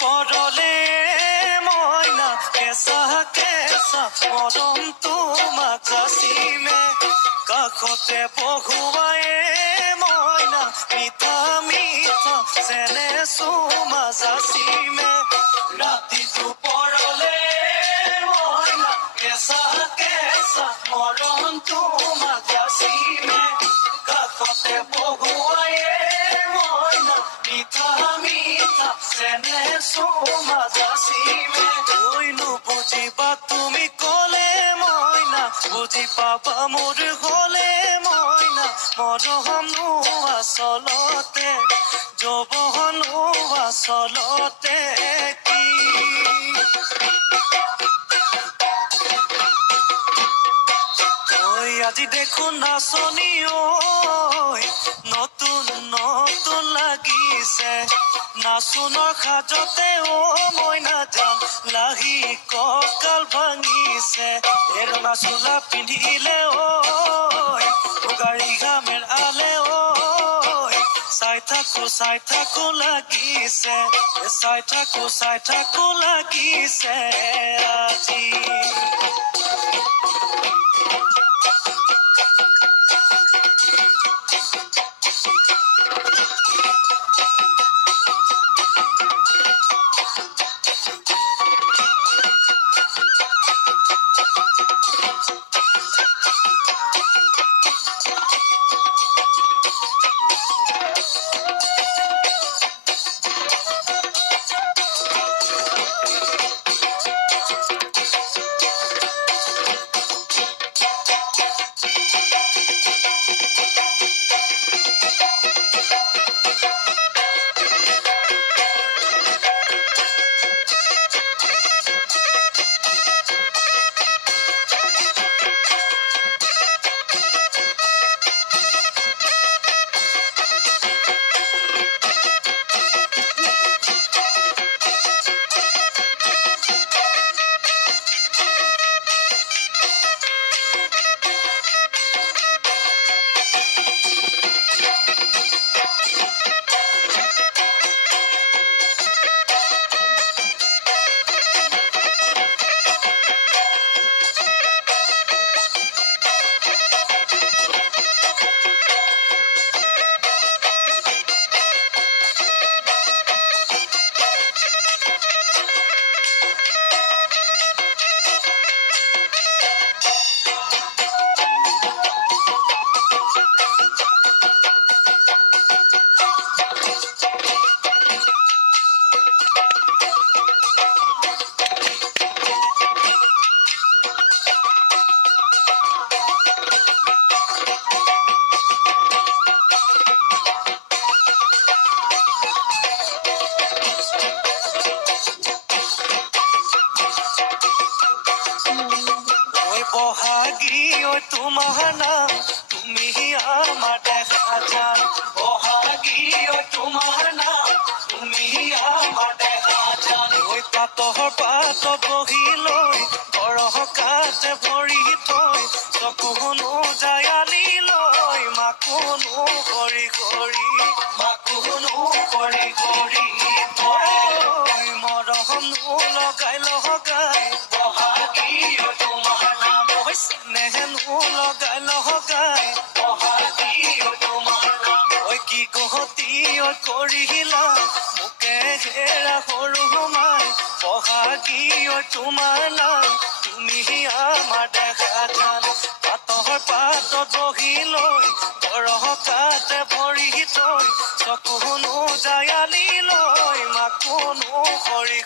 পৰলে মইনা কেঁচা কেঁচা মৰম তোমাক যাচিমে কাষতে বহুৱাই মইনা মিঠা মিঠা চেনে চুমা যাচিমে ৰাতি দুপৰলে মইনা কেঁচা কেঁচা মৰম তোমাক যাচিমে কাষতে বহুৱাই মইনা মিঠা মিঠা চেনে চুমা যাচিমে তইনো বুজিবা তুমি ক'লে মইনা বুজি পাবা মোৰ গ'লে মইনা মৰমনো আচলতে যৌৱনো আচলতে কি আজি দেখো নাচনি ঐ নতুন নতুন লাগিছে নাচোনৰ সাজতে মইনা যাম লাহি কঁকাল ভাঙিছে ৰঙা চোলা পিন্ধিলে গাড়ী ঘামেৰ আলে চাই থাকো লাগিছে চাই থাকো লাগিছে আজি তোমাৰ নাম তুমি আমাৰ দেখা যান বহাগী তোমাৰ নাম তুমি আমাৰ দেখা যান পাতৰ পাত বহি লৈ বৰকাতে ভৰি থৈ চকুনো জায়ালি লৈ মাকুনো কৰি কৰি মৰমনো লগাই বহাগী তোমাৰ নাম নেহেনো লগাই বহাগী তোমাৰ নাম কি গহতি কৰিলা মোকে ঘেৰা সৰু মাই বহাগী তোমাৰ নাম তুমি আমাৰ দেখা যান পাতৰ পাতত বহি লৈ বৰকাতে ভৰি থৈ চকুনো জায়ালি লৈ মাকুনো কৰি